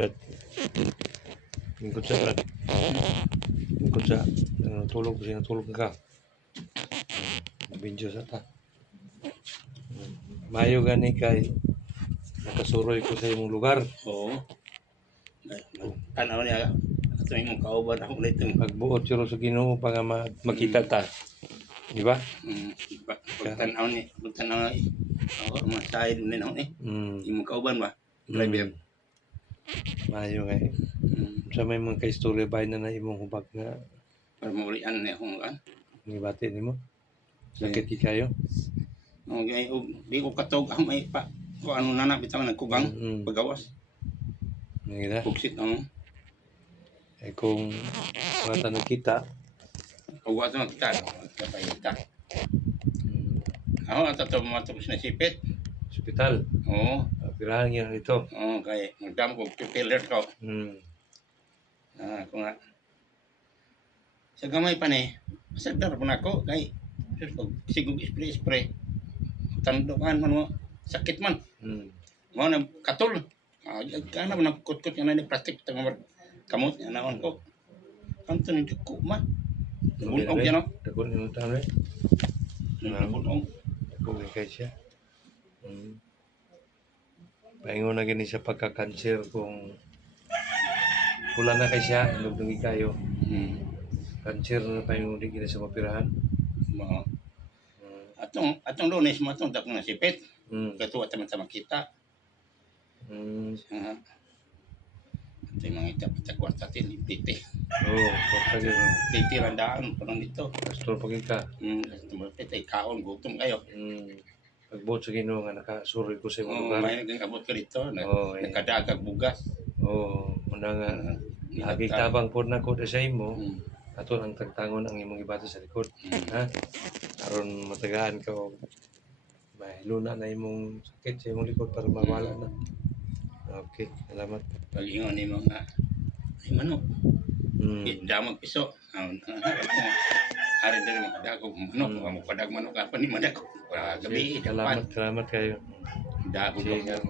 Brad. Lingkod sa Brad. Lingkod sa tulog kasi natulog ka. Video sa ta. Mayo gani kay nakasuroy ko sa imong lugar. Oo. Tanaw niya. Ito yung kauban ako ulit yung Pagbuot siro sa Ginoo pa nga makita ta. Di ba? pagtanaw niya. Pagtanaw niya. Ako, masahid mo nila ako Yung kauban ba? Driver. Mayo kay. Sa may mga kaistorya ba na imong hubag nga Para maulian niya akong kan. ngibati nimo? Sakit kayo? Okay, di ko katog ang may pa. Kung ano na bitaw nagkugang pagawas. Ngida. Buksit ang Eh kung wala nakita, pagawas na kita. Kapay kita. Ako ato matapos na sipit. ospital. Oo. Pirahan yan ito. Oo, kay magdam ko pipiler ko. Ako nga. Sa gamay pa ni, masadar po na ako kay sigog spray. Tandukan man mo, sakit man. Mo na katul. Kana man kutkot nga na ni plastic tang kamot nga naon ko. Kanto ni ko man. Bunog yan o. Dagol yung tanong eh. Bunog. Dagol kay siya. Paingon na gini sa pagka-cancer kung pula na kay siya, nagdungi kayo. Cancer na paingon gini sa mapirahan. Atong Lunes mo atong dakong nasipit. Katuwa tama-tama kita. Ito yung mga itapit-takwat natin, limpiti. Oo, pagkagin. Limpiti randaan, parang dito. Pastor pagin ka. Tumapit kaon, gutom kayo. Pagbuot sa Ginoo nga nakasuroy ko sa imong lugar. May nag-abot ka dito, nakadagag bugas. Oo, muna nga. Lagi tabang po na ko sa imo. Ato ang tagtangon ang imong ibata sa likod. Ha? Aron matagaan ka o may luna na imong sakit sa imong likod para mawala na. Okay, salamat. Pag-ingon ni mga ay manok. Damag piso. Hari dari makadagog manok. Kamu kadag manok apa ni manok. Gabi. Salamat kayo. Dagog.